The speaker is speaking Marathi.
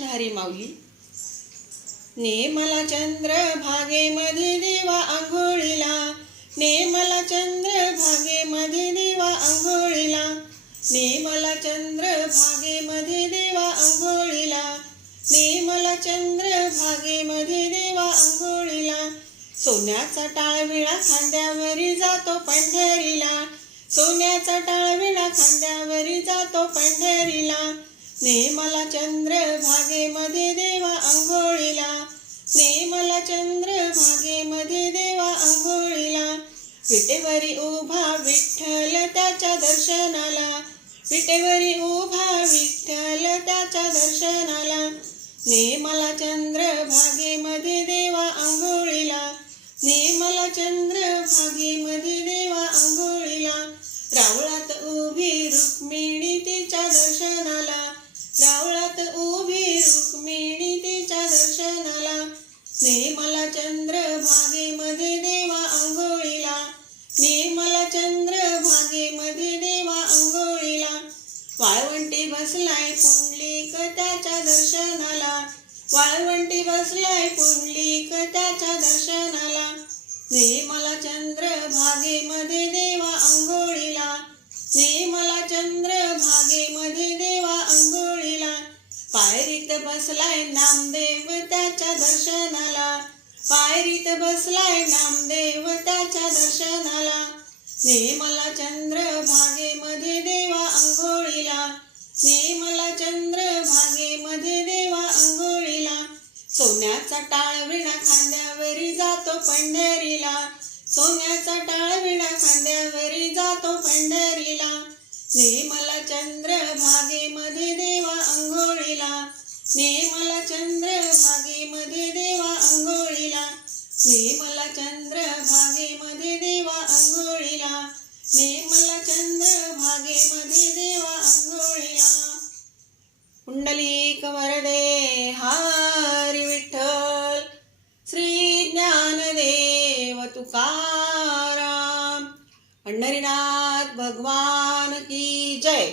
कृष्ण हरी माऊली. नेमला चंद्र भागेमध्ये देवा आंघोळीला, नेमला चंद्र भागेमध्ये देवा आंघोळीला, नेमला चंद्र भागेमध्ये देवा आंघोळीला, नेमला चंद्र भागेमध्ये देवा आंघोळीला. सोन्याचा टाळविळा खांद्यावरी जातो पंढरीला, सोन्याचा टाळविळा खांद्यावरी जातो पंढरीला. नेमला चंद्र भागेमध्ये देवा आंघोळीला, नेमला चंद्र भागेमध्ये देवा आंघोळीला. विटेवरी उभा विठ्ठल त्याच्या दर्शनाला, विटेवरी उभा विठ्ठल त्याच्या दर्शनाला. नेमला चंद्र भागेमध्ये देवा आंघोळीला, नेमला चंद्र भागेमध्ये देवा आंघोळीला. रावळात उभी रुक्मिणी तिच्या दर्शनाला, रावळात उभी रुक्मिणी तिच्या दर्शनाला. नेमला चंद्र भागेमध्ये देवा आंघोळीला, नेमला चंद्र भागेमध्ये देवा आंघोळीला. वाळवंटी बसलाय पुंडलिक त्याच्या दर्शनाला, वाळवंटी बसलाय पुंडलिक त्याच्या दर्शनाला. नेमला चंद्र भागेमध्ये देवा आंघोळीला, नेमला चंद्र भागेमध्ये देवा आंघोळीला. पायरीत बसलाय नामदेव त्याच्या दर्शनाला, पायरीत बसलाय नामदेव त्याच्या दर्शनाला. नेमला चंद्र भागेमध्ये देवा आंघोळीला, नेमला चंद्र भागेमध्ये देवा आंघोळीला. सोन्याचा टाळविणा खांद्यावरी जातो पंढरीला, सोन्याचा टाळविणा खांद्यावरी जातो पंढरीला. नेमला चंद्र भागेमध्ये देवा आंघोळीला, नेमला चंद्र भागेमध्ये देवा आंघोळीला. नेमला चंद्र भागेमध्ये देवा आंघोळीला, नेमला चंद्र भागेमध्ये देवा आंघोळीला. पुंडलिक वरदे हरी विठ्ठल, श्री ज्ञानदेव तुकाराम, पंढरीनाथ भगवान की जय.